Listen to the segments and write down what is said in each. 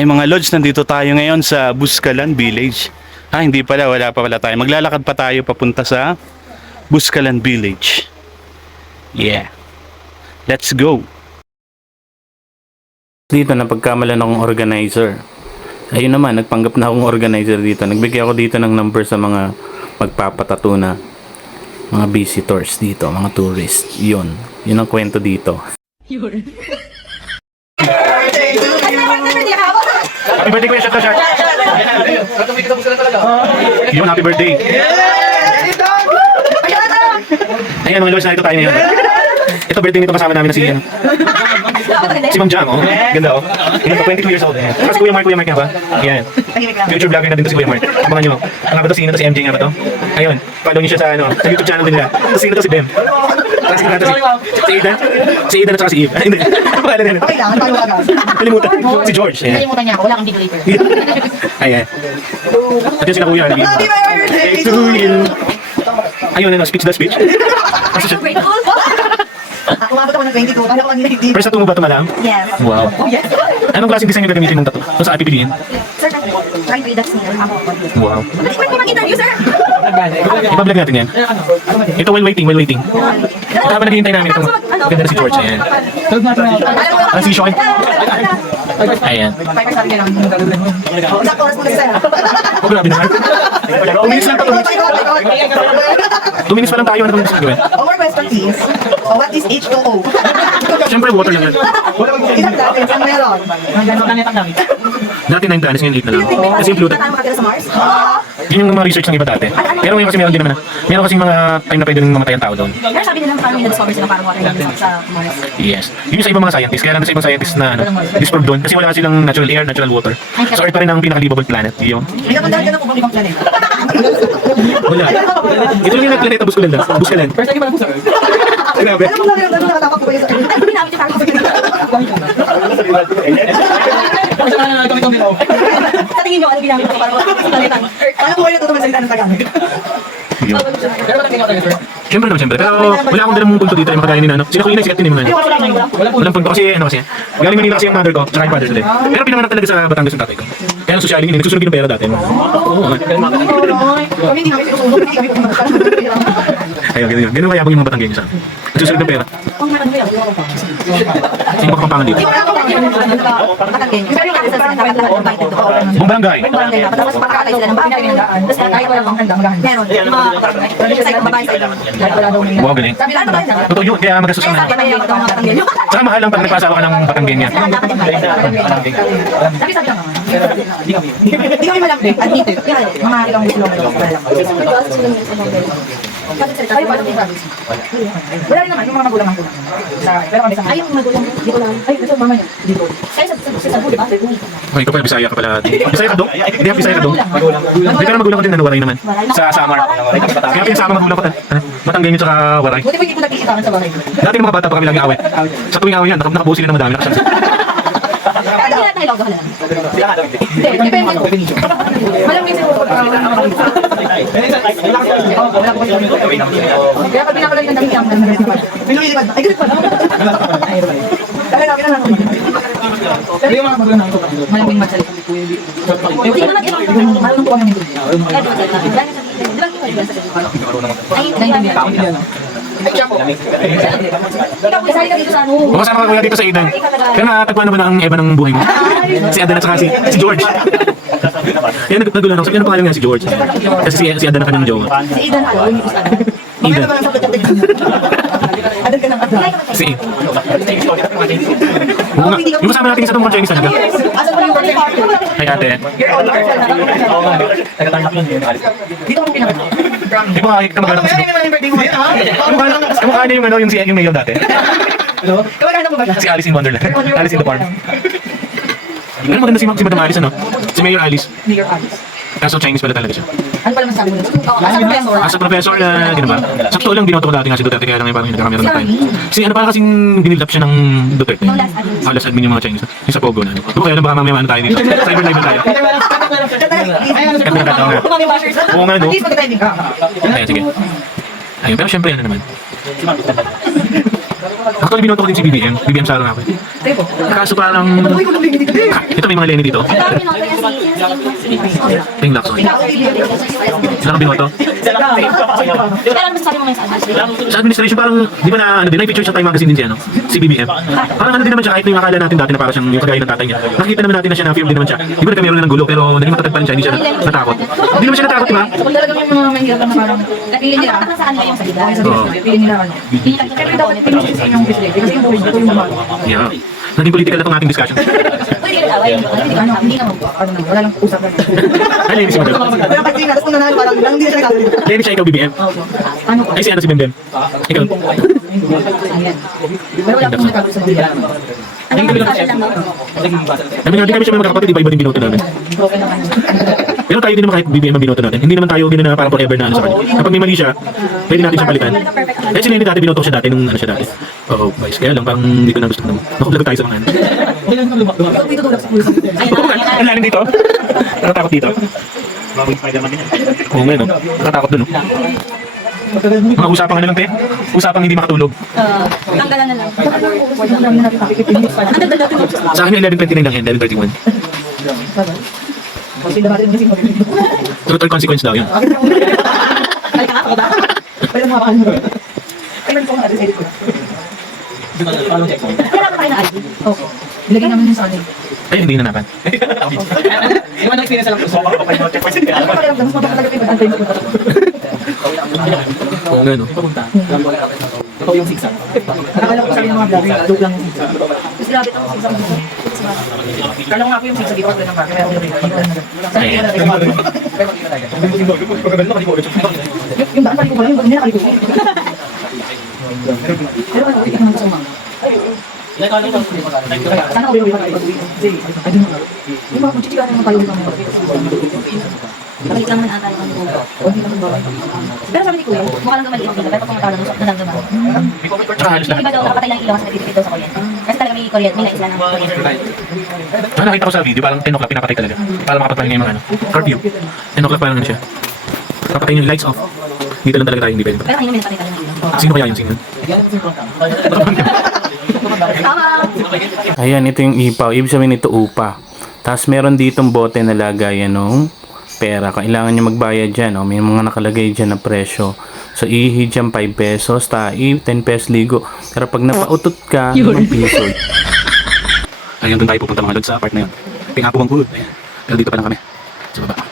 Ay mga Lods, nandito tayo ngayon sa Buscalan Village. Hindi pala, wala pa pala tayo. Maglalakad pa tayo papunta sa Buscalan Village. Yeah. Let's go. Dito napagkamalan akong organizer. Ayun naman, nagpanggap na akong organizer dito. Nagbigay ako dito ng number sa mga magpapatato na mga visitors dito, mga tourists. Yun ang kwento dito. Happy birthday, Kuya Shot. Yun, happy birthday. Ayan, mga Lods, narito tayo ngayon. Ito, birthday nito kasama namin na si Ma'am Jam, oh. Ganda, oh. Ayan, 22 years old. Ayan. Tapos Kuya Mark nga ba? Ayan. Future vlogger na din to si Kuya Mark. Abangan nyo. Ang nga ba to, sino to, si MJ nga ba to? Ayun, follow nyo siya sa YouTube channel din nila. Tapos sino to, si Bem. Si Aidan? Si Aidan at saka si Eve. Hindi. Paala na yun. Kalimutan. Si George. Kalimutan niya ako, wala kang vigilator. Ayan. At yun sila Kuya. Happy birthday to you. Ayun, speech the speech. Grateful? Umabot ako ng 22. Kala ko kanina hindi. First tattoo mo ba ito, madam? Yes. Wow. Oh, yes. Anong klaseng design yung gagamitin mong tattoo? Kung saan pipiliin? Sir, trying to read that sneer. Wow. Hindi ko mag-interview, sir. Ipa-vlog natin yan. Ito, while waiting. Ito habang naghihintay namin ito. Ganda na si George. Ayan. Ang si Shoy. Ayan. Isang oras mo na, sir. Oh, grabe naman. 2 minutes lang to. 2 minutes pa lang tayo. Ano ba gusto gawin? More question, please. What is H2O? Siyempre, water lang yan. Ilang dati? Saan meron? Dati 9 planets, ngayon 8 na lang. Kasi included. Paano makatira sa Mars? Yun yung mga research ng iba dati. Pero ngayon kasi meron din naman. Meron kasi mga time na pwede nang mamatay ang tao doon. Pero sabi nila parang may na-discover sila parang water lang sa Mars. Yes. Yun yung sa ibang mga scientists. Kaya lang sa ibang scientists na disprove doon. Kasi wala silang natural air, natural water. So Earth pa rin ang pinaka-livable planet. Yun. Hindi ka mandahan ka na kung ibang planeta. Wala. Ito lang yung nag-planeta Buscalan lang. Buscalan. First time pala po, sir. Grabe. Ano mo lang nakatapak ko ba yun? Ay, hindi namin yung parang sa tingin nyo, ano ginamit ko para sa planeta? Paano ko kayo natutunan salita ng Tagalog? Yun. Pero wala tingin ako talaga, sir. Siyempre. Pero wala akong dalang punto dito yung makagaya nila. Sila Kuya na sikat din yung mga ano. Walang punto kasi galing Manila kasi yung mother ko, tsaka yung father ko din. Pero pinanganak talaga sa Batangas yung tatay ko. Kaya nang socialing hindi, nagsusunog yung pera dati. Oo. Kami hindi namin sinusunod, hindi kami pumunta. Ayun, ganun. Ganun kayabang yung mga Batanggenyo sa akin. Nagsusunog ng pera. Sino ba kapampangan dito? Buong barangay. Tapos pagkakay sila ng bahay, tapos kahit walang handa, meron. Yung mga babae sa ilang. Wow, galing. Totoo yun, kaya magastusan na. Saka mahal lang pag nagpasawa ka ng Batanggenyo. Hindi kami malaki. At dito, mga ilang kilometro. Wala rin naman, yung mga magulang ang kulang. Pero kami sa mga. Ay, yung magulang, dito lang. Ay, ito, mama niya. Dito. Ay, sa Cebu, di ba? Okay, ikaw pala, Bisaya ka pala. Bisaya ka doon? Hindi ka Bisaya ka doon? Hindi ka na magulang ko din, Waray naman. Sa Samar. Kaya pinasama magulang ko. Batanggenyo tsaka Waray. Buti mo hindi ko nagkikitakan sa bahay. Dati ng mga bata pa kami lagi awit. Sa tuwing awit yan, nakabuo sila ng madami. Hindi natin nailaw ka lang. Hindi, depende ko. Malamig siguro. Kaya pag pinapalagay ng damit yung pinulilipad. Ay, ganit pa. Kaya lang. Pero yung mga magulang namin ko. Malamig matsalik. Hindi naman ito. Marunong po kami nito. Ay, siya po. Ikaw po, isali ka dito sa ano. Makasama ka kuya dito sa Eden. Kaya nakatagpuan naman ang Eva ng buhay mo. Si Adan at saka si George. Yan, nagulan ako. Sabi, ano pangalan nga si George? Kasi si Adan ang kanyang jowa. Si Idan ako, yung isa. Eden. Adan ka ng adan. Si Eve. Oo nga. Yung kasama natin sa itong Chinese talaga. Asan po yung birthday party? Ay ate. Your honor. Dito mo pinaka. Di ba kamag-anak ko si kamukha niya yung ano, yung mayor dati. Kamag-anak mo ba siya? Si Alice in Wonderland. Alice in the Farm. Ano maganda si Madam Alice, ano? Si Mayor Alice. Mayor Alice. Kaso Chinese pala talaga siya. Ano pala masabi mo? Asa professor? As a professor, di ba? Sa totoo lang, binoto ko dati nga si Duterte, kaya lang yung parang hindi nagkakamera na tayo. Kasi ano, parang kasing binild up siya ng Duterte. Last admin yung mga Chinese. Yung sa Pogo na. Ano kaya na baka mamaya ano tayo dito? Cyber live tayo. Kumami bashers. Oo nga, no? Please mag-timing ka. Ayan, sige. Ayun, pero syempre, ano naman. Actually, binoto ko din si BBM. BBM Sara nga ako. Kayo po. Kaso parang... Uy, kung nabigyan dito. Ito may mga Lenny dito. Ping Lacson. Saan ka binoto? Sa administration parang, di ba na, ano din, na-feature sa Time Magazine din siya, no? Si BBM. Parang ano din naman siya, kahit yung akala natin dati na parang siyang yung kagaya ng tatay niya. Nakikita naman natin na siya na film din naman siya. Di ba nagkameron na ng gulo, pero naging matatag pa rin siya, hindi siya natakot. Hindi naman siya natakot, di ba? Kung talagang yung mga mahirap na parang napili nila. Sa kanila yung salita. Pili nila ano. Pero dapat pinili sa inyong presidente kasi yung buhay ko yung mga. Yeah. Naging political na itong ating discussion. Ano, hindi naman po. Ano naman, wala lang usap na. Ay, Lenny si Madam. Pero kasi nga, tapos kung nanalo, parang hindi na siya nagkakalit. Lenny siya, ikaw BBM. Ano po? Ay, si ano si Bembem. Ikaw. Ayan. Pero wala pong nagkakalit sa mga. Sabi nga, di kami siya mga magkakapatid, iba-iba din binoto namin. Pero tayo din naman kahit BBM ang binoto natin. Hindi naman tayo gano'n na parang forever na ano sa kanya. Kapag may mali siya, pwede natin siyang palitan. Eh si Lenny dati binoto siya dati nung ano siya dati. Oo, vice. Kaya lang parang hindi ko na gusto naman. Nakublag tayo sa mga ano. Ikaw dito tulak sa puso. Ang lalim dito? Nakatakot dito? Oo nga, no? Nakatakot dun, no? Mga usapang ano lang, te? Usapang hindi makatulog. Tanggalan na lang. Sa akin, 11:29 lang yan, 11:31. Kasi dapat rin kasi Truth or consequence daw yun. ay kakakota. Pero mga paano. Kailan po ang edit ko na? Kailangan kayo na ID. Opo. Ilagay namin yun sa akin. Ay, hindi na napan. Hindi mo na-experience alam ko. Ano pa rin, mas mapapalaga kayo pag antayin ko. Oo nga, no? Ito yung zigzag. Nakakala ko sa akin ng mga vlogger, joke lang yung zigzag. Mas grabe ito yung zigzag dito. Kala ko nga po yung zigzag, ipag lang kami, pero yung daan paliko ko lang, yung daan paliko ko. Pero ano, itik naman sa umang. Sana ko yung pag-uwi. Kasi, I don't know. Yung mga kung chichikaran mo tayo ng mga Balik lang man ata yung ano ko. hindi naman ba? Pero sabi ni Kuya, mukha lang gamali yung pero pag pumatalo ng nadamdaman. Tsaka halos Yung lahat. iba daw nakapatay ng ilaw kasi nagtitipid daw sa kuryente. Kasi talaga may kuryente, may nais lang ng kuryente. Ah, nakita ko sa video, parang 10 o'clock pinapatay talaga. Para makapagpahinga yung mga ano. Curfew. 10 o'clock parang ano siya. Papatay yung lights off. Dito lang talaga tayo hindi pwede. Pero kanina may napatay talaga ng ilaw. Sino kaya yung sino? Tama! Ayan, ito yung ipaw. Ibig sabihin ito upa. Tapos meron ditong bote na lagayan ng pera. Kailangan nyo magbayad dyan. Oh. May mga nakalagay dyan na presyo. So, ihi dyan 5 pesos, tai, 10 pesos ligo. Pero pag napautot ka, 5 piso. Ayan, doon tayo pupunta mga lods sa part na yun. Pingapo ang good. Ayan. Pero dito pa lang kami. Sa baba.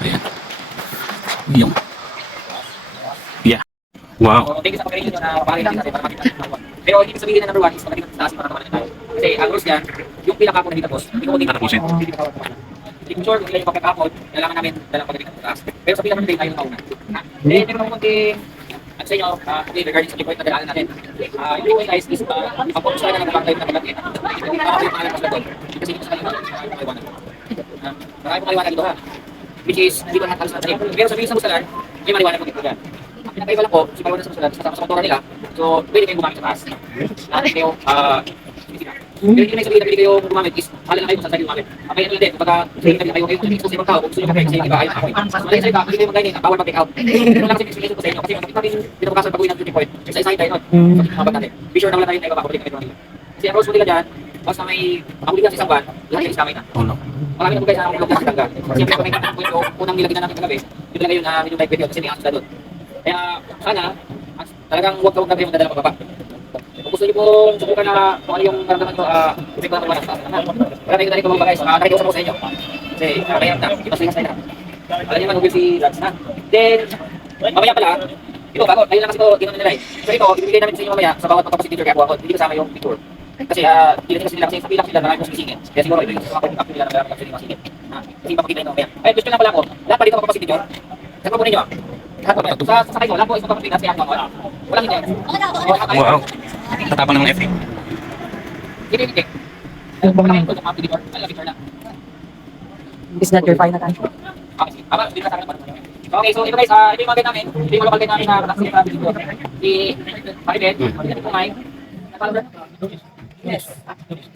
Ayan. Yung. Yeah. Wow. Thank you sa pagkain nyo na pakita natin para makita natin. Pero hindi ko sabihin na number 1 is magaling ang taas para naman tayo. Kasi ang rules niyan, yung pinaka po na ditapos, hindi ko Tatapusin. Hindi ko sure kung ilan yung pagkakapot, kailangan namin dalang pagdating ng taas. Pero sa pinaka tayo tauna. Then, meron akong konting at sa inyo, regarding sa point na dalalan natin. Yung point guys is, pag-focus tayo na nagpapang tayo na nagpapang para yung pangalan mas doon. Kasi dito sa kanila, maliwanag. Marami pong maliwanag dito ha. Which is, hindi ko lahat halos natin. Pero sa bilis ng mustalan, may maliwanag po dito dyan. Ang pinakaiba lang po, si Paliwanag sa mustalan, kasama sa motora nila, so pwede kayong gumamit sa taas. Pwede kayong, pero hindi na sabihin na pwede kayong gumamit is, mahala na kayo kung saan tayo gumamit. Kaya ito lang din, kapag sabihin na kayo, kung gusto yung tao, kung gusto yung mag-break, kasi iba ayaw ako. Malay sa iba, pwede kayong mag-dining, bawal mag-take out. Pero lang kasi explanation ko sa inyo, kasi kung natin pinapakasan pag-uwi ng duty point, isa-isahin tayo nun. So, mabag natin. Be sure na wala tayo na iba, papabalik na ito nila. Kasi ang rules mo nila dyan, basta may mahuli ka sa isang buwan, lahat yung iskamay na. Oh no. Marami na po guys na ulog na sa tangga. Siyempre kung may tanong po yung unang nilagyan natin kagabi, yun talaga yun na medyo light weight yun kasi may angst na doon. Kaya sana, talagang huwag ka kayo magdadala pababa. Kung gusto niyo po subukan na kung ano yung maramdaman ko, hindi ko na pagbalas. Kaya tayo ko mga guys, nakikiusap ko sa inyo. Kasi kaya na, hindi mas likas tayo na. Alam niyo naman, Google si Rags na. Then, mamaya pala, ito bago, ayun lang kasi ito, tingnan nila eh. So ito, ibibigay namin sa inyo mamaya sa bawat magpapasignature kaya ako, hindi kasama yung picture. Kasi hindi kasi nila kasi sa pilang sila marami kong sinisingin. Kaya siguro ito yung sa mga active nila na marami kong sinisingin. Kasi papakita nyo mamaya. Ay, gusto lang pala ako, lahat pa dito magpapasignature. Saan po ninyo? Lahat pa ba? Sa sakay ko, lahat po is magpapasignature kaya ako. Walang hindi. Wow. Tatapang ng FA. Hindi, hindi. Kung pa naman ito, sa mga picture, alam picture na. Is that your final answer? Okay, sige. Aba, hindi na sa akin naman. Okay, so ito guys, ito yung mga guide namin. Ito yung local guide namin na nakasili na dito. Si Maribel, si Pumay, yes.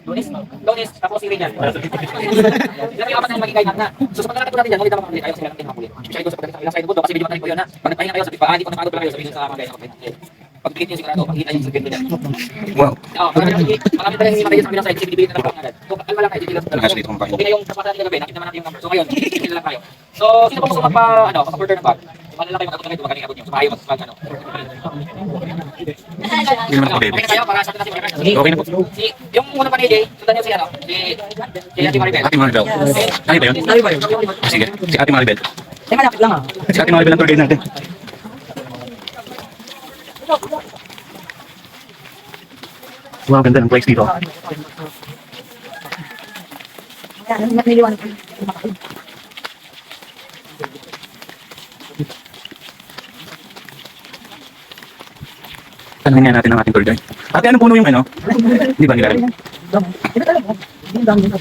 Lunes, tapos si Rinan. Ilan yung apat na yung magigay natin na. So sa pagkakataon natin dyan, ulit naman ayaw sila natin mga huli. Especially doon sa pagkakataon ilang side ng bundo, kasi video natin po yun na. Pag nagpahinga kayo, sabi pa, hindi ko napagod pala kayo, sabihin sa mga guys. Okay. pag-tweet niyo sigurado, pag-kita niyo sa video niya. Wow. Oo, marami talaga hindi matay sa kabilang side, CCTV na lang agad. So, kalma lang kayo, CCTV lang Nasa dito kung paano. okay na yung tapos natin kagabi, nakita naman natin yung number. So ngayon, CCTV na lang tayo. So, sino po gusto mag-order ng bag? Paano lang kayo mag-abot ng ito, magaling abot niyo. So, ayaw mag-ano. Hindi naman ako baby. Okay na tayo, para sa atin natin mag-order. Okay na po. Yung una pa ni AJ, sundan niyo si ano, si Ate Maribel. Ate Maribel. Ay ba yun? Ay ba yun? Sige, si Ate Maribel. Teka, lapit lang ah. Si Ate Maribel ang tour guide natin. Wow, ganda ng place dito. Niliwan ko. Tanungin nga natin ang ating tour guide. Ate, ano puno yung ano? Di ba nilalagay? Ito talaga. Yung dami na.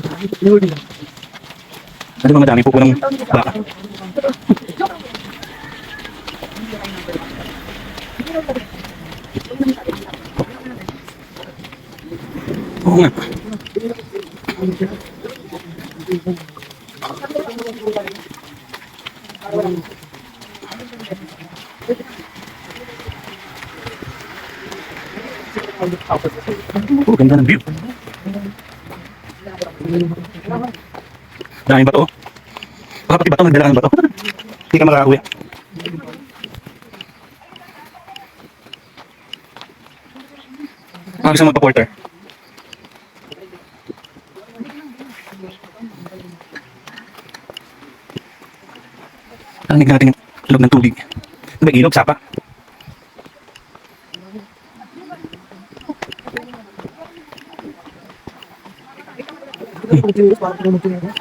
Ano ba madami pupunong baka? Oo nga. Oh, ganda ng view. Daming bato. Baka pati bato, nagdala ng bato. Hindi ka makakauwi. Gusto magpa-porter. Narinig natin yung loob ng tubig. Ito ba ilog? Sapa?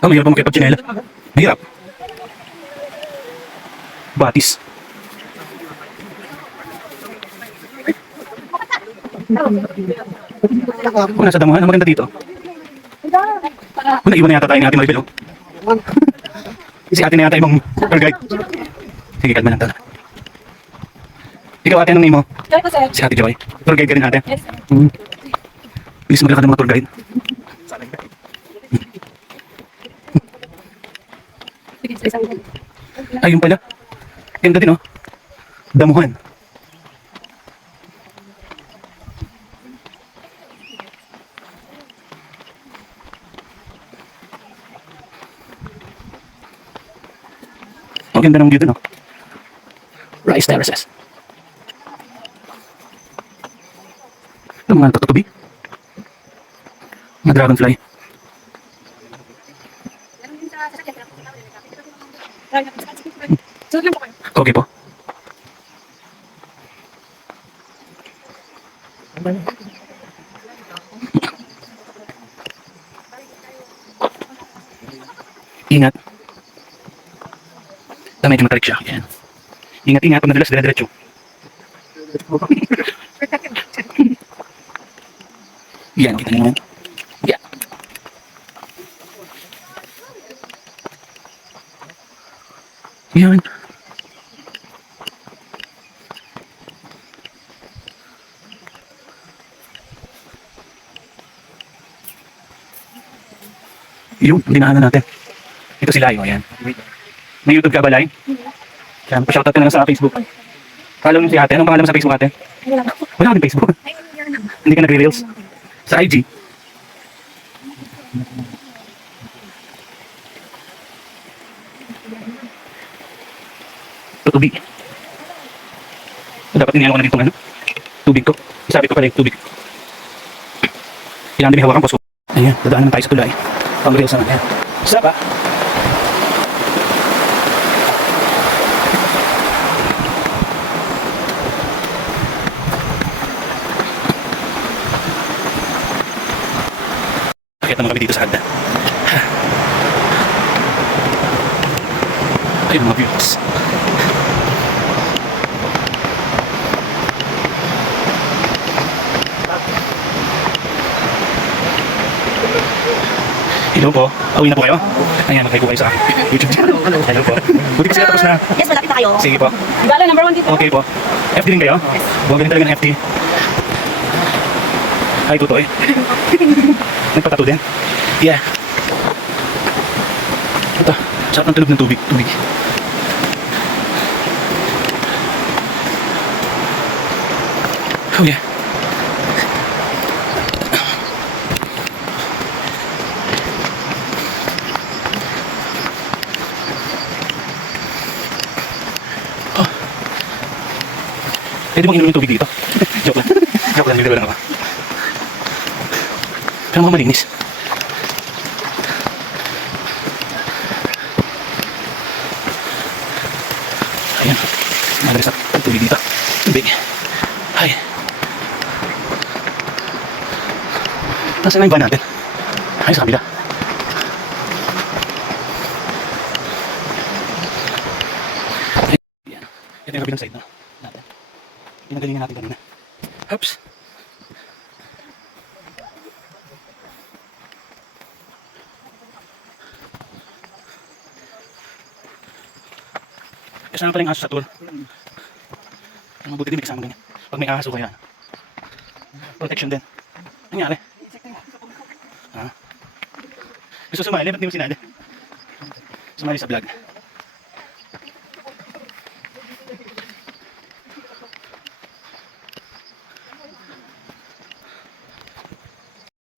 Mahirap pa makipag-chinela. Mahirap. Batis. Kung nasa damuhan, ang maganda dito. Kung naiwan na yata tayo ni Ate Maribel, oh. Si ate na yata ibang tour guide. Sige, kalma lang tala. Ikaw ate, anong name mo? Joy po, sir. Si Ate Joy. Tour guide ka rin ate. Yes. Please maglakad ng mga tour guide. Ayun pala. Ganda din, oh. Damuhan. Ang ganda ng view dun, oh. Rice terraces. Ito mga tutubi. Mga dragonfly. Sunod lang po kayo. Okay po. Ingat. Medyo matarik siya. Yan. Ingat-ingat pag nadulas, dire-diretso. Yan, kita naman. Yan. Yan. Yung dinaanan natin. Ito si Layo, ayan. May YouTube ka ba, Lai? Yan, pa-shoutout ka na lang sa Facebook. Follow mo si ate. Anong pangalan mo sa Facebook, ate? Wala ka din Facebook. Hindi ka nagre-reels? Sa IG? Tutubi. Dapat inihawa ko na dito ng ano? Tubig ko. Sabi ko pala yung tubig. Kailangan din hawakan po. Ayan, dadaan naman tayo sa tulay. Pang-reels naman. Ayan. Isa pa. Akit naman kami dito sa hagdan. Ayun mga views. Hello po. Uwi na po kayo? Ayan, nakay po kayo sa YouTube channel. Hello po. Buti kasi tapos na. Yes, malapit na kayo. Sige po. Gala, number 1 dito. Okay po. FT din kayo? Huwag galing talaga ng FT. Ay, totoo eh. Nagpatato din? Yeah. Ito. Sarap ng tunog ng tubig. Tubig. Oh yeah. Oh. Pwede mong inumin yung tubig dito. Joke lang. Joke lang, bibiro lang ako. Pero mukhang malinis. Ayan. Madalas na tubig dito. Tubig. Ay. Nasaan na yung van natin? Ay, sa kabila. Yan. Ito yung kabilang side na natin. Pinagalingan natin kanina. Oops. Kasama pala yung aso sa tour. Mabuti din may kasama ganyan. Pag may aso kaya. Protection din. Nangyari. Ha? Gusto sumali, ba't di mo sinali? Sumali sa vlog.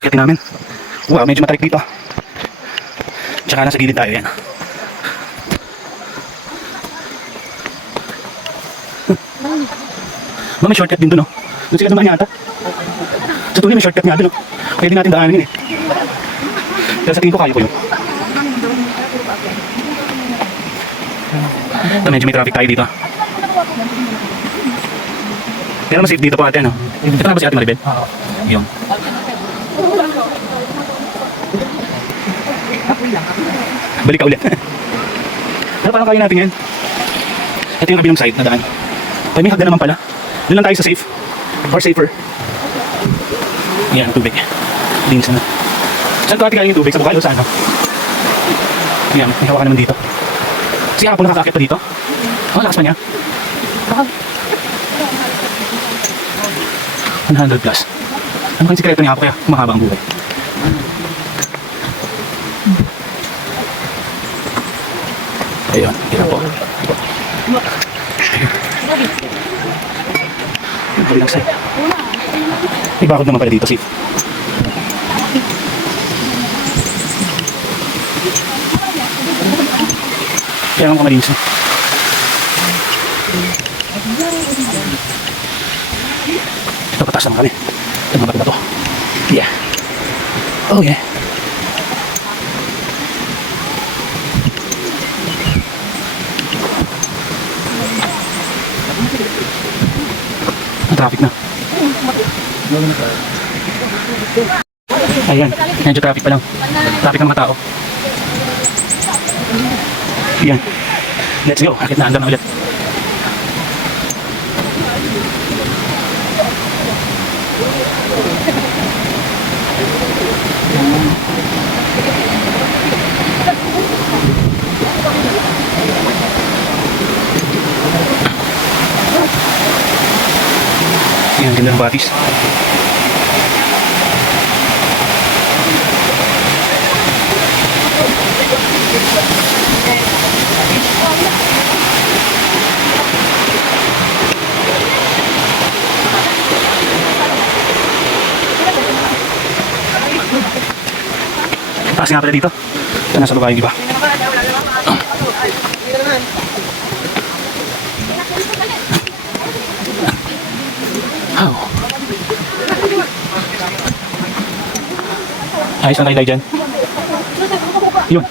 Kaya namin. Wow, medyo matarik dito. Tsaka nasa gilid tayo yan. May shortcut din doon, no? Doon sila dumaan yata. Sa tuloy may shortcut nga doon, no? Pwede natin daanin yun, eh. Pero sa tingin ko kaya ko yun. So, medyo may traffic tayo dito. Pero mas safe dito po ate, ano? Ito na ba si Ate Maribel? Yung. Balik ka ulit. Pero parang kaya natin yan. Ito yung kabilang side na daan. Ay, may hagdan naman pala. Doon lang tayo sa safe. Or safer. Yan, tubig. Linis na. Saan ko ate galing yung tubig? Sa bukal o saan? Yan, may hawakan naman dito. Kasi hapon nakakakit pa dito. Oh, lakas pa niya. 100 plus. Ano kayong sikreto niya ako kaya mahaba ang buhay? Ayun, tingnan po. Yung kabilang side. May bakod naman pala dito, safe. Kaya lang kamalinis na. Ito, pataas naman kami. Ito mga bato. Yeah. Oh yeah. Traffic na. Ayan, medyo traffic pa lang. Traffic ng mga tao. Ayan. Let's go. Akit na, andam na ulit. Ayan, ganda ng batis. Taas nga pala dito. Ito nasa baba yung iba. Wow. Ayos na tayo dyan. Yun.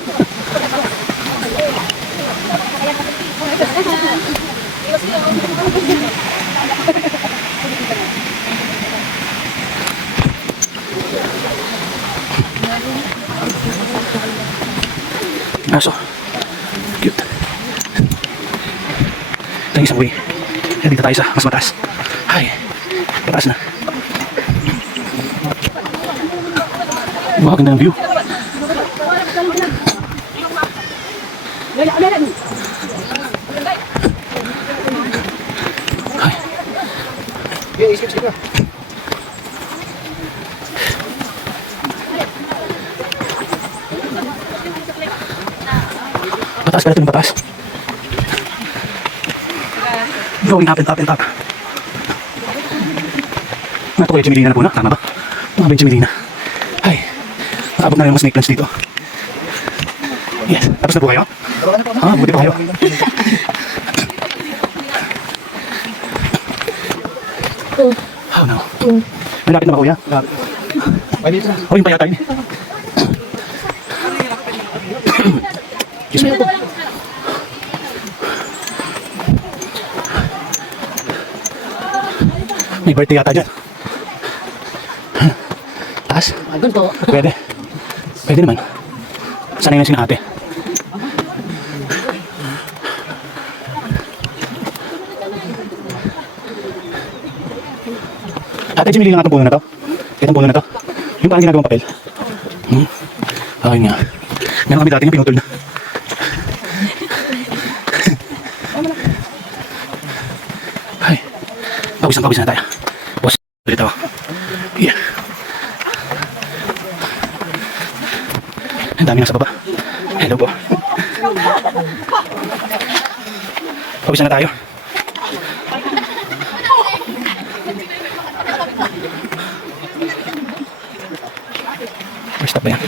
Aso. Cute. Ito yung isang way. Kaya dito tayo sa mas mataas. Ay. Mataas na. Wow, ganda ng view. Ay. Pataas pala ito ng pataas. Going up and up and up. Mga to, Medyo Medina na po na. Tama ba? Mga Medyo Medina. Ay, nakaabot na yung mga snake plants dito. Yes, tapos na po kayo? Buti pa kayo. Oh no. Malapit na ba kuya? Oh, yung payatay. Excuse me. May birthday yata dyan. Taas? Pwede. Pwede naman. Sana yun sinahati. Ate, Jimmy, nga itong puno na to. Itong puno na to. Yung parang ginagawang papel. Ayun nga. Meron kami dati yung pinutol na. Ay. Pawis na tayo. Pawis ulit ako. Yeah. Ang dami nasa baba. Hello po. Pawis na tayo. First stop ba yan?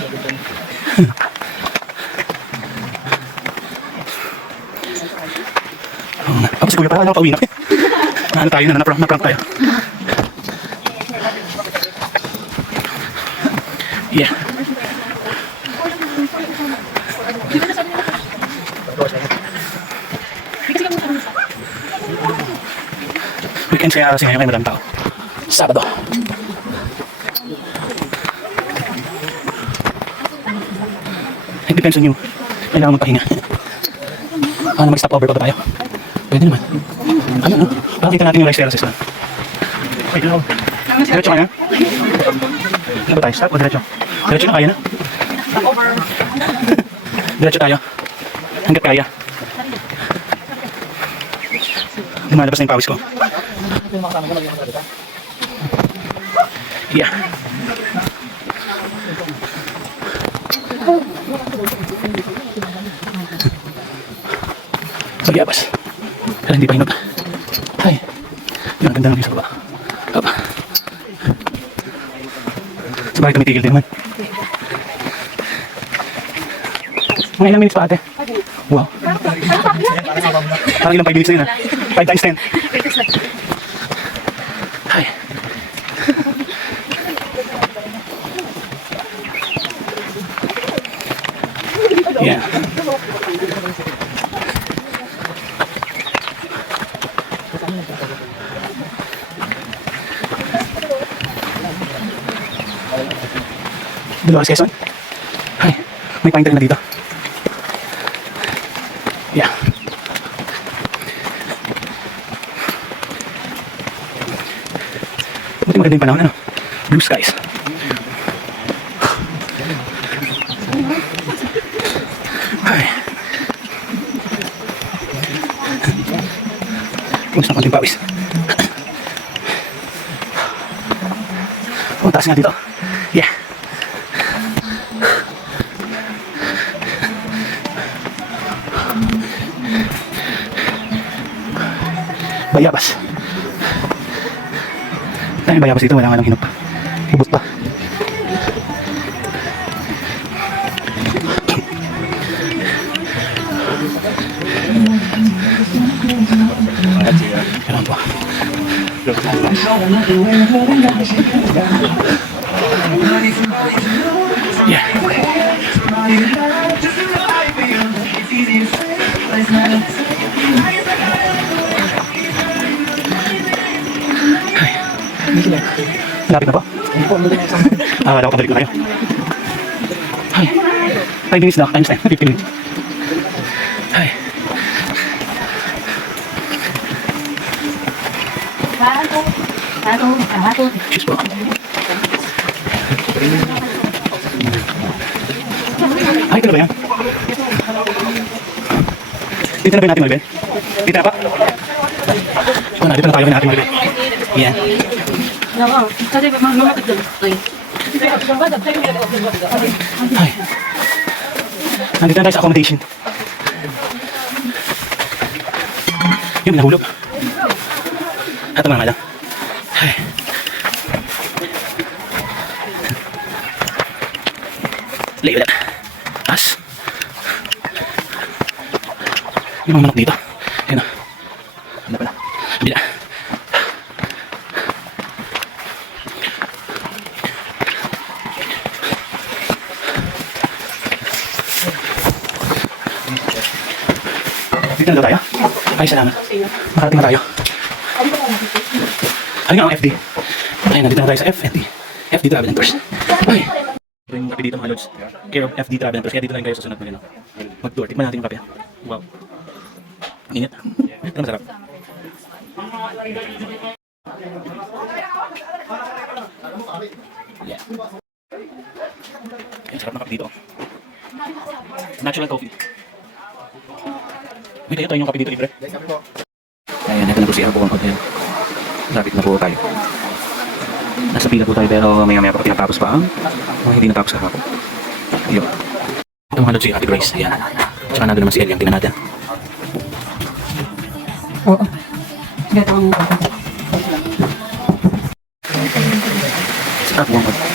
Ako si Kuya pa, pauwi na. Ano tayo na, na-prank tayo. Yeah. Weekend kaya kasi ngayon kayo madaming tao. Sabado. It depends on you. Kailangan magpahinga. Ano, mag-stop over pa ba tayo? Pwede naman. Ano, no? Pakita natin yung lifestyle system. Wait, no. Diretso kaya? Ano ba tayo? Stop o diretso? Diretso na kaya na? Diretso tayo. Hanggat kaya. Lumalabas na yung pawis ko. Yeah. Magyabas. Pero hindi pa hinog. Ay. Yun, ang ganda ng view sa baba. Up. Sa bakit tumitigil din naman. Mga ilang minutes pa ate? Wow. Parang ilang 5 minutes na yun ha. 5 times 10. Ay. Yeah. Dolores Quezon. Ay, may pine tree na dito. Yeah. Buti maganda yung panahon, ano? Blue skies. Ay. Kumusta na konting pawis. Oh, taas nga dito. Yeah. Bayabas. Dahil bayabas dito, wala nga ng hinop. Hubot pa. Yan po. Yeah. Malapit na po? Wala ko pabalik na kayo. Ay. 5 minutes na, times 10, 15 minutes. Ay. Cheers po. Ay, ito na ba yan? Dito na ba yung natin Maribel? Dito na pa? So, dito na tayo natin Maribel. Yan. Ay. Nandito na tayo sa accommodation. Yun, nahulog. At mga lang. Ay. Lay ulit. Taas. Yung mga manok dito. Ayan o. Ano pala? Kabila. Dito na daw tayo. Ay, salamat. Makarating na tayo. Ano nga ang FD? Ay, nandito na tayo sa FD. FD Travel and Tours. Ay! Ito yung kape dito mga lods. Care of FD Travel and Tours. Kaya dito lang kayo sa sunod na mag-tour. Tikman natin yung kape. Wow. Ang init. Ito masarap. Yeah. Ay, sarap na kape dito. Natural coffee. Wait, ito yung kape dito libre. Ayan, ito na po si Airborne Hotel. Lapit na po tayo. Nasa pila po tayo pero maya pa tinatapos pa ang hindi natapos sa hapon. Ayun. Ito mga si Ate Grace. Ayan. Tsaka nado naman si Eliang. Tingnan natin. Oo. Ganito ang... Si Airborne Hotel.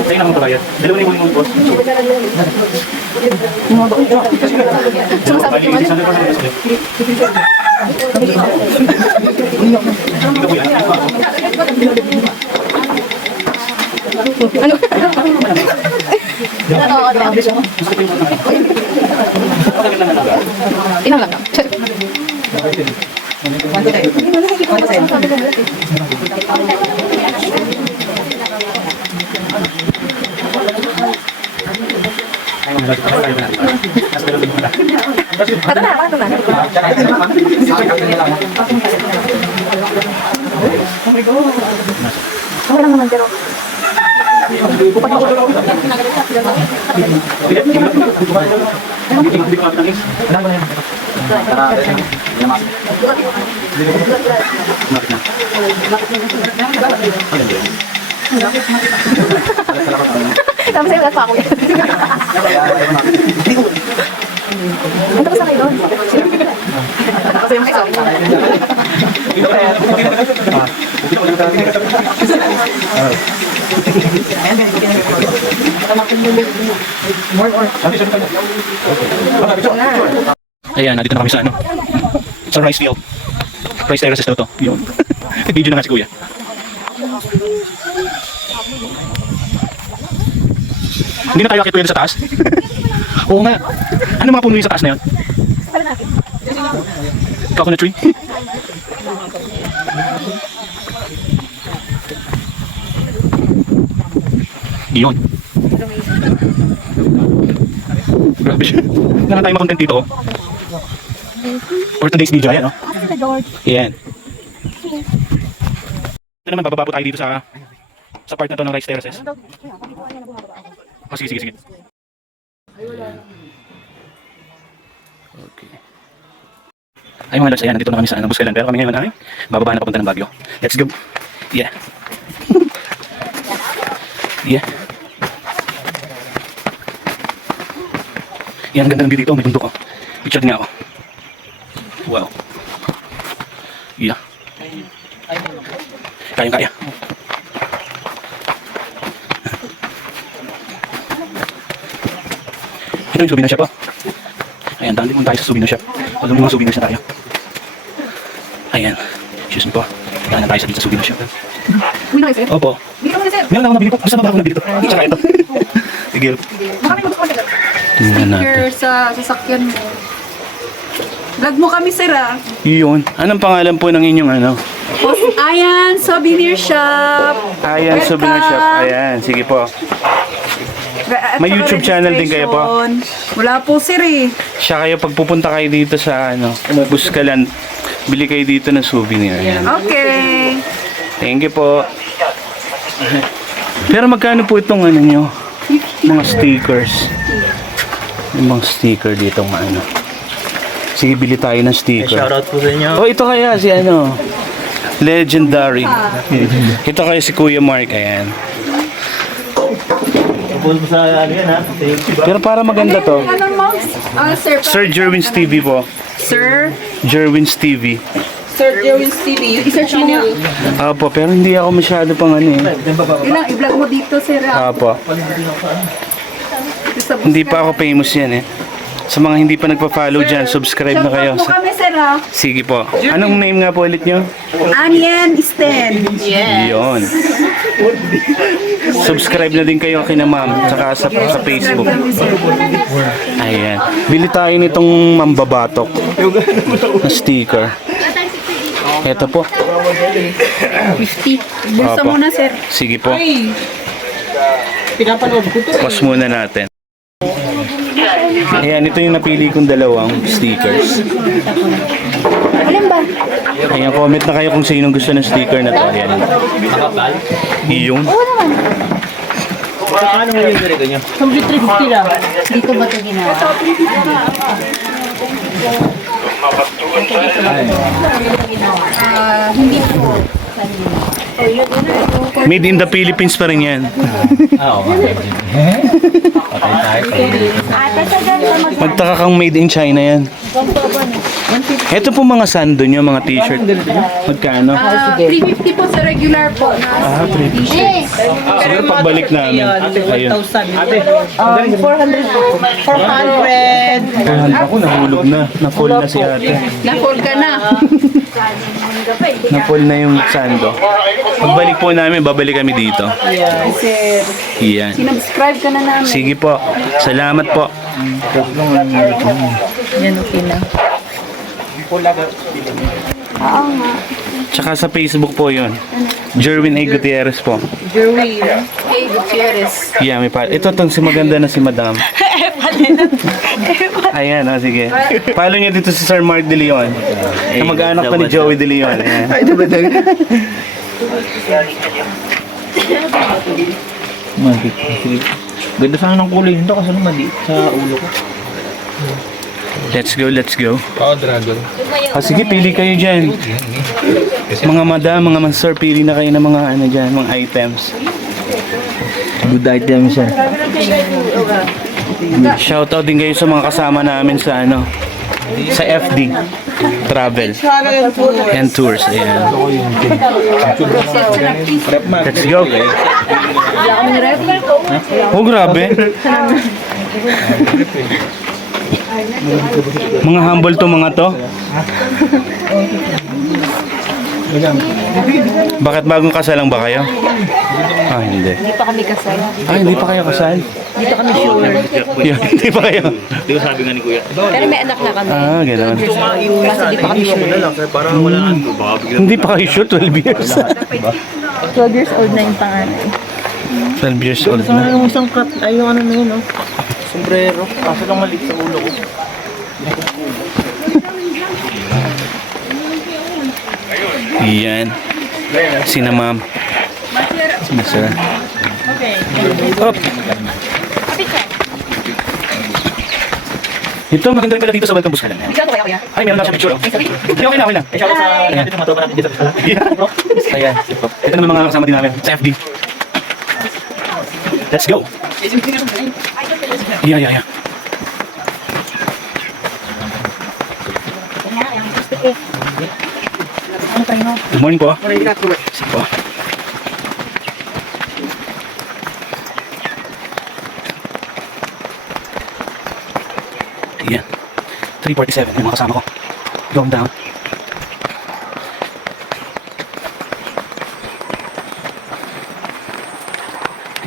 Tayo na kong tabayad. Dalawa na yung huling boss. Inang lang. Okay lang naman, pero... Tapos sa'yo, wala pa ako yan. Ang tapos na kayo doon. Tapos yung sorry. Ayan, nandito na kami sa ano? Sa rice field. Rice terraces daw to. Yun. Video na nga si Kuya. Hindi na tayo akit sa taas? Oo nga. Ano mga puno yung sa taas na yun? Coconut tree? Yun. Grabe siya. Wala na tayo makontent dito. Oh. For today's video, ayan. Oh. Ayan. Ito naman, bababa po tayo dito sa part na to ng rice terraces. Oh, sige. Okay. Ay mga lods, ayan, nandito na kami sa Buscalan. Pero kami ngayon ay bababa na papunta ng Baguio. Let's go. Yeah. Yeah. Yan, ang ganda ng view dito. May bundok oh. Picture nga ako. Wow. Yeah. Kayang-kaya. Ito yung souvenir shop oh. Ayan, dali muna tayo sa souvenir shop. Alam mo mga souvenirs na tayo. Ayan. Excuse me po. Kaya na tayo sa souvenir shop. Uy, na sir. Opo. Bigyan mo na sir. Meron na ako nabili po. Gusto na ba ako nabili ito? Tsaka ito. Sige. Baka may magpapalagay. Tingnan natin. Sticker sa sasakyan mo. Vlog mo kami sir ah. Yun. Anong pangalan po ng inyong ano? Ayan, souvenir shop. Ayan, souvenir shop. Ayan, sige po. At May saka YouTube channel din kayo po? registration. Wala po sir eh. Siya kayo, pagpupunta kayo dito sa ano, Buskalan, bili kayo dito ng souvenir. Ayan. Okay. Thank you po. Pero magkano po itong ano nyo? Mga stickers. Yung mga sticker dito mga ano. Sige, bili tayo ng sticker. Shoutout po sa inyo. Oh, ito kaya si ano, Legendary. Ito kaya si Kuya Mark, ayan. Tungkol po sa ano yan ha? Pero para maganda to. Ano moms? Sir. Sir Jerwin's TV po. Sir. Jerwin's TV. Sir Joey's TV. I-search mo nga. Apo, pero hindi ako masyado pang ano eh. Ilang i-vlog mo dito sir ah. Apo, Sa hindi pa ako famous yan eh. Sa mga hindi pa nagpa-follow dyan, subscribe na kayo. Shoutout mo kami sir ah. Sige po. Anong name nga po ulit nyo? Anien Sten. Yun. Subscribe na din kayo kina ma'am, tsaka sa Facebook. Ayan. Bili tayo nitong mambabatok na sticker. Ito po. 50. Bulsa Opo. mo na sir. Sige po. Pause muna natin. Ayan, ito yung napili kong dalawang stickers. Alin ba? Ayan, comment na kayo kung sino gusto ng sticker na to. Ayan. Iyon. Dito ba ito ginawa? Hindi po. Made in the Philippines pa rin yan. Ate, sa ganda mag- Magtaka kang made in China yan. Ito po mga sando nyo, mga t-shirt. Magkano? 350 po sa regular po. Ah, 350. Yes! Siguro pagbalik namin. Ayun. 400 po. 400. Ako nahulog na. Na-full na si ate. Na-full ka na. Na-full na yung sando. Pagbalik po namin, babalik kami dito. Sir, Yan. sinubscribe ka na namin. Sige po. Salamat po. Yan, okay na. Tsaka sa Facebook po yun. Jerwin A. Gutierrez po. Jerwin. Hey, Gutierrez. Yeah, may pa. Ito tong si maganda na si Madam. Ayan, oh, sige. Follow niyo dito si Sir Mark De Leon. Na mag-anak pa ni Joey De Leon. Ayan. Ganda sana ng kulay nito kasi mali sa ulo ko. Let's go, let's go. Oh, dragon. Sige, pili kayo dyan. Mga madam, mga sir, pili na kayo ng mga ano dyan, mga items. Good item siya. Shoutout din kayo sa mga kasama namin sa ano, sa FD Travel and Tours. Ayan. Let's go. Oh, grabe. Mga humble to mga to. Bakit bagong kasal lang ba kayo? Ah, hindi. Hindi pa kami kasal. Ah, hindi pa kayo kasal? Dito kami sure. Yun, hindi pa kayo. Hindi ko sabi nga ni Kuya. Pero may anak na kami. Ah, gano'n. Kasi di pa kami sure. Parang wala nga. Baka bigla. Hindi pa kayo sure, 12 years. 12 years old na yung panganay. 12 years old na. Yung isang cut, ay yung ano na yun, oh. Sombrero. Kaso lang maliit sa ulo ko. Yan. Sina ma'am. Sina sir. Up. Ito, maganda rin pala dito sa Welcome Buskalan. Ay, meron lang siya picture. Okay, okay na, okay na. Ayan. Ito matuwa natin dito. Ayan. Ito naman mga kasama din namin sa FD. Let's go. Yeah. Good morning po. Sige po. Ayan. 347 yung mga kasama ko. Going down.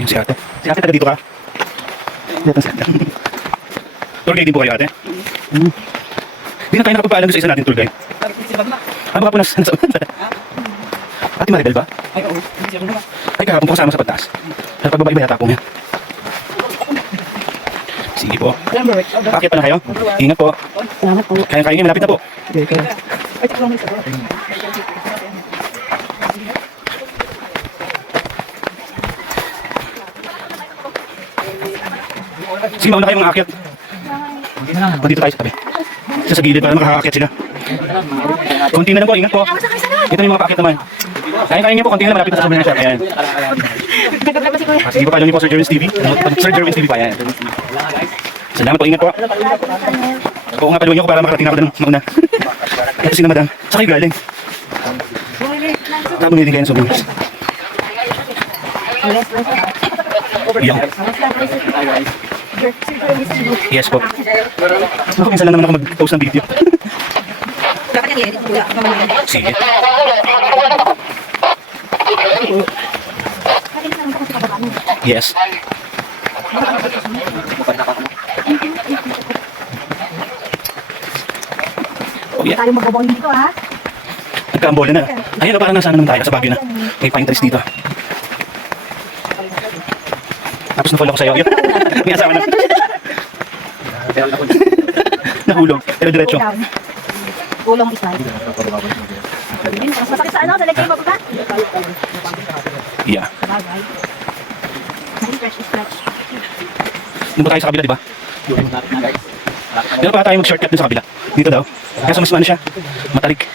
Yung si ate. Si ate, taga dito ka? Dito si ate. Tour guide din po kayo, ate? Hindi na tayo nakapagpaalam sa isa natin tour guide. Ah, baka po nasa... Ate Maribel ba? Ay, kahapon po kasama sa pagtaas. Sa pagbabay ba yata po yan? Sige po. Bakit pa na kayo? Ingat po. Kaya-kaya ngayon, malapit na po. Sige, mauna kayo mga akyat. Dito tayo sa tabi. Sa gilid para makakaakyat sila. Konti na lang po, ingat po. Ito yung mga paakyat naman. Kaya-kaya niyo po, konti na lang, malapit na sa sobrang na siya. Ayan. Sige po, follow niyo po Sir Jerwin's TV. Sir Jerwin's TV pa, ayan. Salamat po, ingat po. Oo nga, paluin niyo ko para makarating ako doon mauna. Ito si na madam. Sa kayo galing. Tapos nilin kayo ng sobrang. Yan. Yes po. Ako, minsan lang naman ako mag-post ng video. Dapat yan i-edit ko. Sige. Yes. Oh, yeah. Tayo magbabawin dito, ha? Nagkaambola na. Ayun, parang nasa ano naman tayo, sa Baguio na. May pine trees dito. Tapos na-fall ako sa'yo. May asawa na. Nahulog. Pero diretso. Ulong slide. Masakit sa ano? Sa leg mo ba? Yeah. Bagay. Stretch. Doon ba tayo sa kabila, di ba? Pero pa tayo mag-shortcut dun sa kabila. Dito daw. Kaso mas ano siya. Matarik.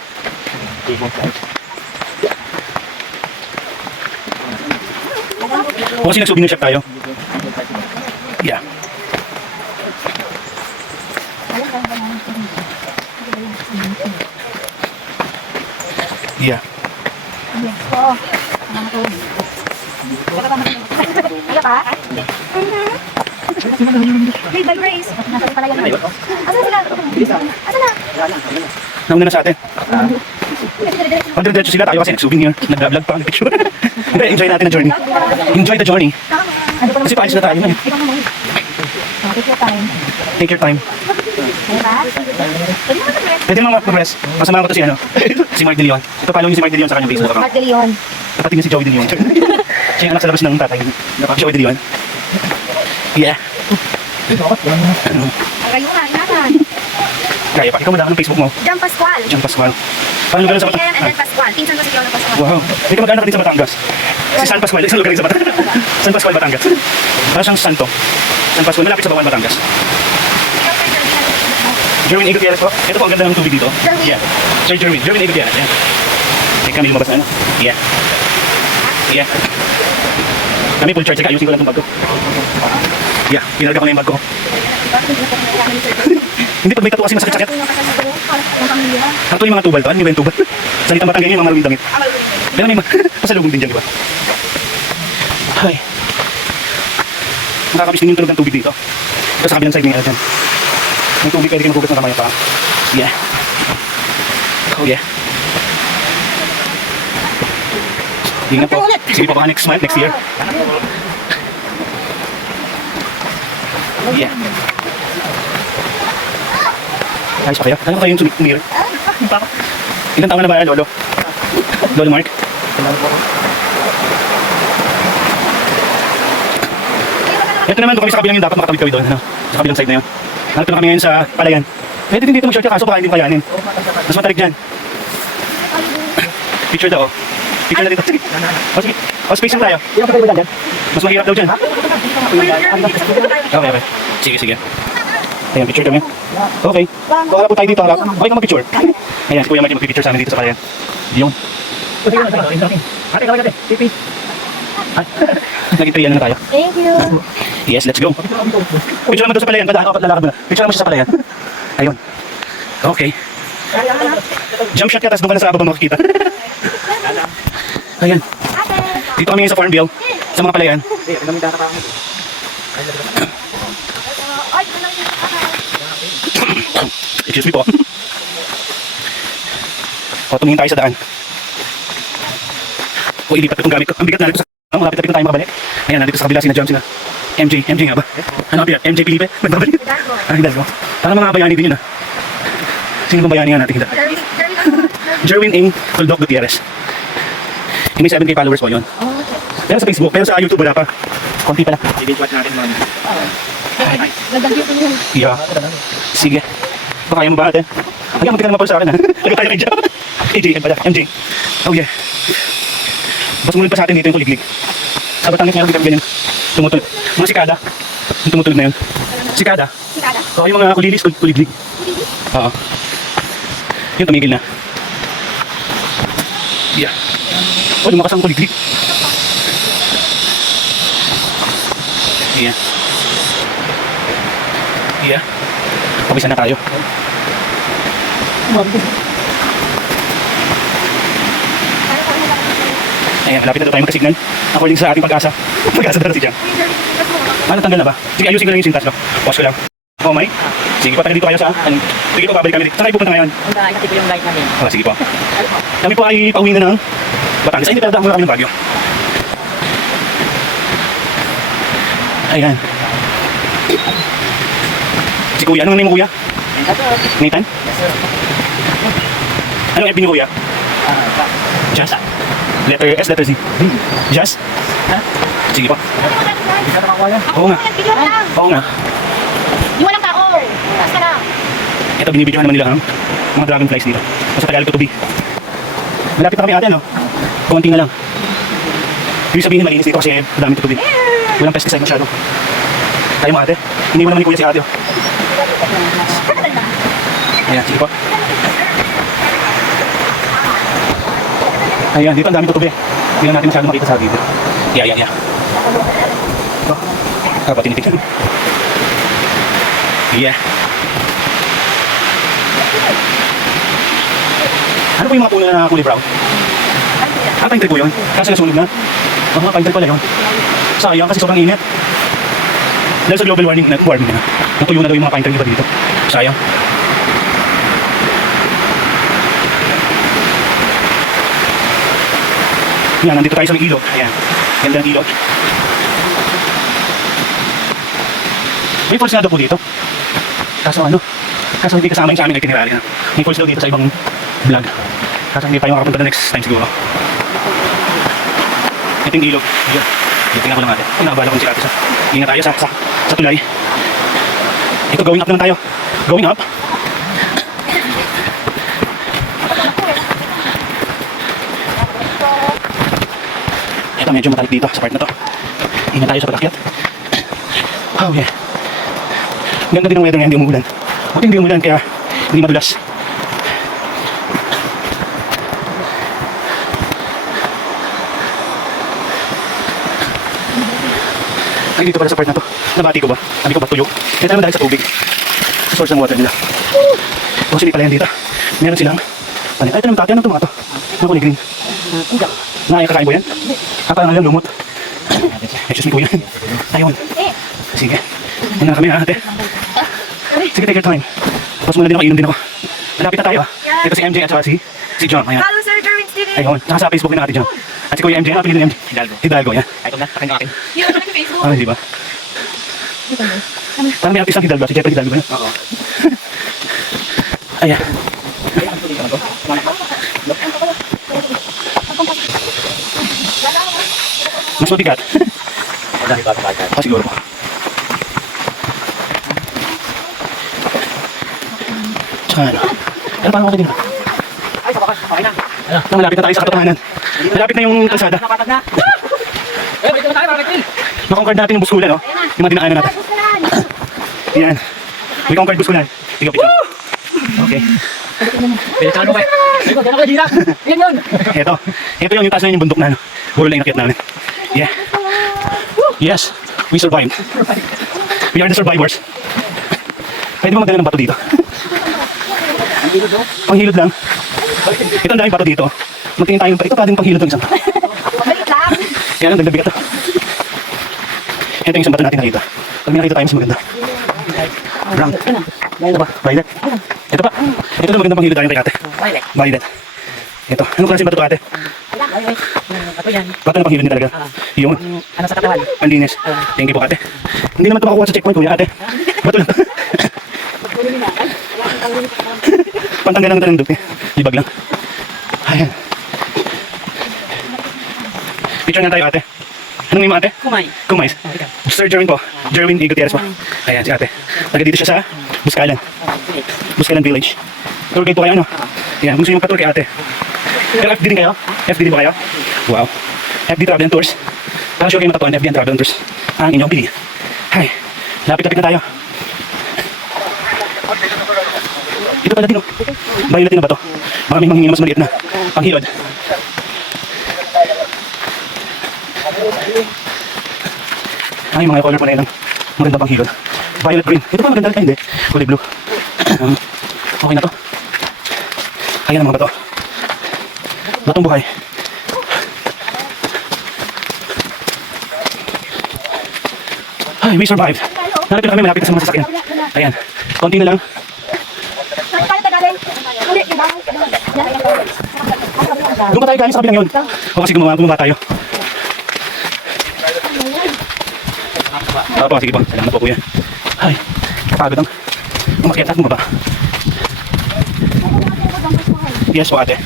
O kasi nag-souvenir shop tayo. Yeah. Yeah. Oh. Iya pa? Hey, by Grace. Nasaan pala yan? Asan sila? Asan na? Nauna na sa atin. Pag diretso sila tayo kasi nag-souvenir. Nag-vlog pa, nag-picture. Hindi, enjoy natin ang journey. Enjoy the journey. Kasi paalis na tayo na eh. Take your time. Pwede naman mag-progress. Masama ko to si ano. Si Mark De Leon. Ito follow niyo si Mark De Leon sa kanyang Facebook account. Mark De Leon. Kapatid niya si Joey De Leon. Siya yung anak sa labas ng tatay. Joey De Leon. Yeah. Ang kayo nga, inahan. Kaya pa. Ikaw madami ng Facebook mo. John Pascual. John Pascual. Paano gano'n sa JM and Batangas? then Pascual. Pinsan ko si John Pascual. Wow. May kamag-anak din sa Batangas. Si San Pascual. Isang lugar din sa Batangas. San Pascual, Batangas. Parang siyang santo. San Pascual. Malapit sa Bawan, Batangas. Jerwin A. Gutierrez po. Ito po ang ganda ng tubig dito. Jerwin. Yeah. Sir Jerwin. Jerwin A. Gutierrez. Yan. Check kami lumabas na ano. Yeah. Yeah. Kami full charge. Check ayusin ko lang itong bag ko. Yeah. Pinarga ko na yung bag ko. Hindi pag may tattoo kasi masakit-sakit. Ito yung mga tubal to. Ano yung tubal? Salita Batangas yung mga maraming damit. Pero may pasalubong din dyan, di ba? Ay. Nakakamiss din yung tunog ng tubig dito. Ito sa kabilang side niya dyan. Yung tubig pwede kayo magugas ng kamay pa. Yeah. Oh yeah. Ingat po. Sige po baka next month, next year. Yeah. Ayos pa kayo? Ano kayo yung mirror? Ilan taon na ba, Lolo? Lolo Mark? Ito naman, doon kami sa kabilang yun, dapat makatawid kami doon. Ano? Sa kabilang side na yun. Nandito na kami ngayon sa palayan. Pwede din dito mag-shortcut, kaso baka hindi mo kayanin. Mas matarik dyan. Picture daw. Picture na dito. Sige. O sige. O space lang tayo. Mas mahirap daw dyan. Okay, okay. Sige, sige. Ayan, picture kami. Okay. Kung harap po tayo dito, harap. Okay ka mag-picture. Ayan, si Kuya Martin mag-picture sa amin dito sa palayan. Yun. Ate, kaway natin. Pipi. Naging triyan na tayo. Thank you. Yes, let's go. Picture naman doon sa palayan. Lalakad mo na. Picture naman siya sa palayan. Ayun. Okay. Jump shot ka, tapos doon ka na sa ababa makikita. Ayan. Dito kami ngayon sa Farmville. Sa mga palayan. Excuse me po. O, tumingin tayo sa daan. O, ilipat ko itong gamit ko. Ang bigat na rin ito sa... Malapit na tayo makabalik. Ayan, nandito sa kabila sina Jam, sina MJ nga ba? Ano kapila? MJ Felipe? Nagbabalik? Hidalgo. Parang mga bayani din yun ah. Sino bang bayani nga natin Hidalgo? Jerwin A. Tuldok Gutierrez. Yung may 7K followers po yun. Pero sa Facebook, pero sa YouTube wala pa. Konti pa lang. I-binge watch natin mga. Yeah. Sige. Baka kaya mo ba natin? Hanggang magtikan naman po sa akin ha. Lagay tayo kay Jam. AJ, pala. MJ. Oh yeah. Mas ngunit pa sa atin dito yung kuliglig. Sa Batangas ngayon, hindi kami ganyan. Tumutulog. Mga sikada. Yung tumutulog na yun. Sikada. Oo, yung mga kulilis, kuliglig. Oo. Yung tumigil na. Yeah. Oh, lumakas ang kuliglig. Yeah. Yeah. Pabisa na tayo. Ayan, malapit na tayo magkasignal. According sa ating pag-asa. Pag-asa dara si Jam. Ano, tanggal na ba? Sige, ayusin ko lang yung sintas ko. Pause ko lang. Oh, may? Sige po, taga dito kayo sa... Sige po, babalik kami dito. Saan kayo pupunta ngayon? Kasi po yung guide namin. Oh, sige po. Kami po ay pauwi na ng Batangas. Ay, hindi pala muna kami ng Baguio. Ayan. Si Kuya, anong name mo Kuya? Nathan? Anong FB ni Kuya? Jazz? Letter S, letter Z? Jazz? Sige po. Oo nga. Oo nga. Yung walang tao. Taas ka na. Ito, binibidyohan naman nila ang mga dragonflies dito. Sa Tagalog to be. Malapit na kami ate, no? Konti na lang. Ibig sabihin malinis dito kasi madami tutubi. Walang pesticide masyado. Tayo mga ate. Hindi mo naman ni Kuya si ate, oh. Ayan, sige po. Ayan, dito ang daming tutubi. Hindi lang natin masyado makita sa dito. Yeah. Oh, kapag tinitignan. Yeah. Ano po yung mga puno na kulay brown? Pine tree po yun. Kasi nasunog na. Oo, pine tree pala yun. Sayang kasi sobrang init. Dahil sa global warming na. Natuyo na daw yung mga pine tree dito. Sayang. Yan, nandito tayo sa may ilog. Ayan. Ganda ng ilog. May falls na daw po dito. Kaso hindi kasama yung sa aming itinerary na. May falls daw dito sa ibang vlog. Kaso hindi tayo makapunta the next time siguro. Ito yung ilog. Tingnan ko lang natin. Nakabala kong si ate sa. Ingat tayo sa tulay. Ito, going up naman tayo. Going up. Ito, medyo matalik dito sa part na to. Ingat tayo sa pag-akyat. Oh yeah. Ganda din ang weather ngayon, hindi umuulan. Buti hindi umuulan kaya hindi madulas. Ay, dito pala sa part na to. Nabati ko ba? Sabi ko ba tuyo? Ito naman dahil sa tubig. Sa source ng water nila. Tapos hindi pala yan dito. Meron silang palit. Ay, ito naman tati. Ano ito mga to? Ano kulay green? Kakain mo yan? Parang lang lumot. Excuse me po yan. Ayun. Sige. Muna kami ha, ate. Sige, take your time. Tapos muna din ako, inom din ako. Malapit na tayo. Ito si MJ at saka si John. Ayan. Hello, Sir Kerwin Steven. Ayun. Saka sa Facebook din natin John. At si Kuya MJ. Ano pinili ni MJ? Hidalgo. Yan. Ito na, akin. Hindi ako sa Facebook. Di ba? Parang may artist ng Hidalgo. Si Jeffrey Hidalgo ba yun? Oo. Ayan. Mas mabigat. O siguro po. Tsaka ano? Ano paano ako din? Ay, sa bakas, okay na. Malapit na tayo sa katotohanan. Malapit na yung kalsada. Napatag na. Balik naman tayo, balik. Makonquered natin yung buskulan, no? Yung mga dinaanan natin. Yan. We conquered buskulan. Ikaw, picture. Okay. Bilisan mo kayo. Ikaw, gano'n ka hirap. Yan yun. Ito yung taas na yung bundok na, no? Puro lang inakit namin. Yeah. Yes, we survived. We are the survivors. Pwede ba magdala ng bato dito? Panghilod lang. Ito ang daming bato dito. Magtingin tayo. Ito pwedeng panghilod ng isang. Yan ang dagdag-bigat. Ito yung isang bato natin nakita. Pag may nakita tayo, mas maganda. Brown. Ito ba? Violet. Ito pa. Ito na magandang panghilod tayo kay ate. Violet. Ito. Anong klaseng bato to ate? Bato yan. Bato na panghilod niya talaga. Yun. Ano sa katawan? Panlinis. Thank you po ate. Hindi naman ito makukuha sa checkpoint kuya ate. Bato lang. Pantanggal lang ito ng dupi. Libag lang. Ayan. Picture nga tayo ate. Anong name mo ate? Kumay. Kumais. Sir Jerwin po. Jerwin E. Gutierrez po. Ayan si ate. Taga dito siya sa Buscalan. Buscalan Village. Tour guide po kayo ano? Ayan. Kung gusto nyo magpa-tour kay ate. Pero FD din kayo? FD din ba kayo? Wow. FD Travel and Tours. Para sure kayo matatuan FD and Travel and Tours. Ang inyong pili. Hay. Lapit-lapit na tayo. Ito pala din oh. Violet na ba to? Baka may manghingi na mas maliit na. Panghilod. Ay, mga color po na yun. Maganda pang hilod. Violet green. Ito pa maganda. Ay, hindi. Kulay blue. Okay na to. Ayan ang mga bato. Batong buhay. Ay, we survived. Nalapit na kami, malapit na sa mga sasakyan. Ayan. Konti na lang. Doon pa tayo galing sa kabilang yun. O kasi gumawa tayo. Opo, sige po. Salamat po kuya. Ay, kapagod ang umakyat at bumaba. Yes po ate.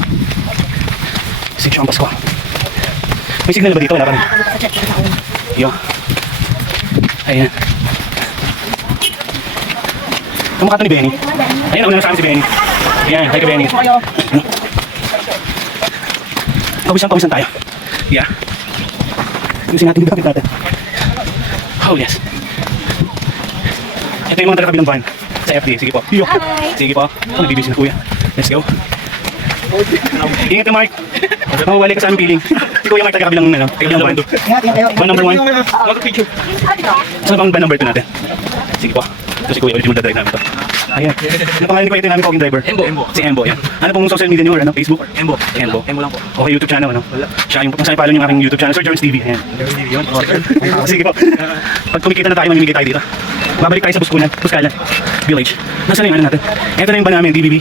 Section Pasko. May signal ba dito? Wala pa rin. Yo. Ayan. Kumakato ni Benny. Ayan, una na sa akin si Benny. Ayan, hi ka Benny. Pawisan tayo. Yeah. Gusto natin dito natin. Oh yes. Ito yung mga taga-kabilang van sa FD. Sige po. Yo. Sige po. Oh, nagbibisi na kuya. Let's go. Ingat ka Mark. Mawawali ka sa aming piling. Si Kuya Mark taga-kabilang van. Van number 1. Saan bang van number 2 natin? Sige po. Ito si Kuya ulit yung magdadrive namin ito. Ayan. Ano pangalan ni Kuya ito namin Koging driver? Embo. Si Embo. Yan. Ano pong social media niyo? Ano? Facebook? Embo. Embo lang po. Okay, YouTube channel ano? Siya yung kung saan follow yung aking YouTube channel. Sir Jerwin TV. Ayan. Yun. Sige po. Pag kumikita na tayo, mamimigay tayo dito. Babalik tayo sa Buscalan Village. Nasaan na yung ano natin? Ito na yung van namin, DBB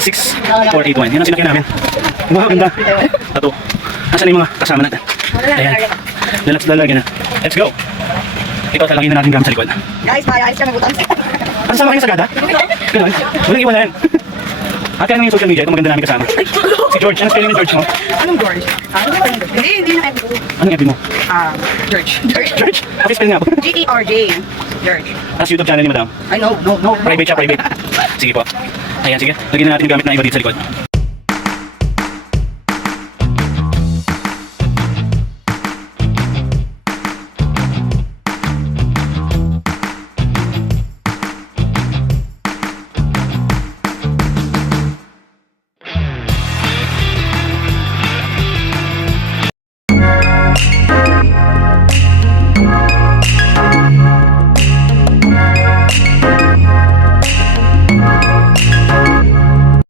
6481. Yan ang sinakyan namin. Wow, ganda. Tato. Nasaan na yung mga kasama natin? Ayan. Lalagyan na. Let's go. Ito talangin na natin gamit sa likod. Guys, ayos ka mag-utang. Ano sama kayo sa gada? Ganun. Walang iwanan. At yan yung social media. Ito maganda namin kasama. Si George. Ano spelling ni George mo? Anong George? Hindi na FB. Anong FB mo? George. George? Okay, spell nga po. G-E-R-J. George. Tapos YouTube channel ni Madam. I know, no. Private siya, private. Sige po. Ayan, sige. Lagyan na natin yung gamit na iba dito sa likod.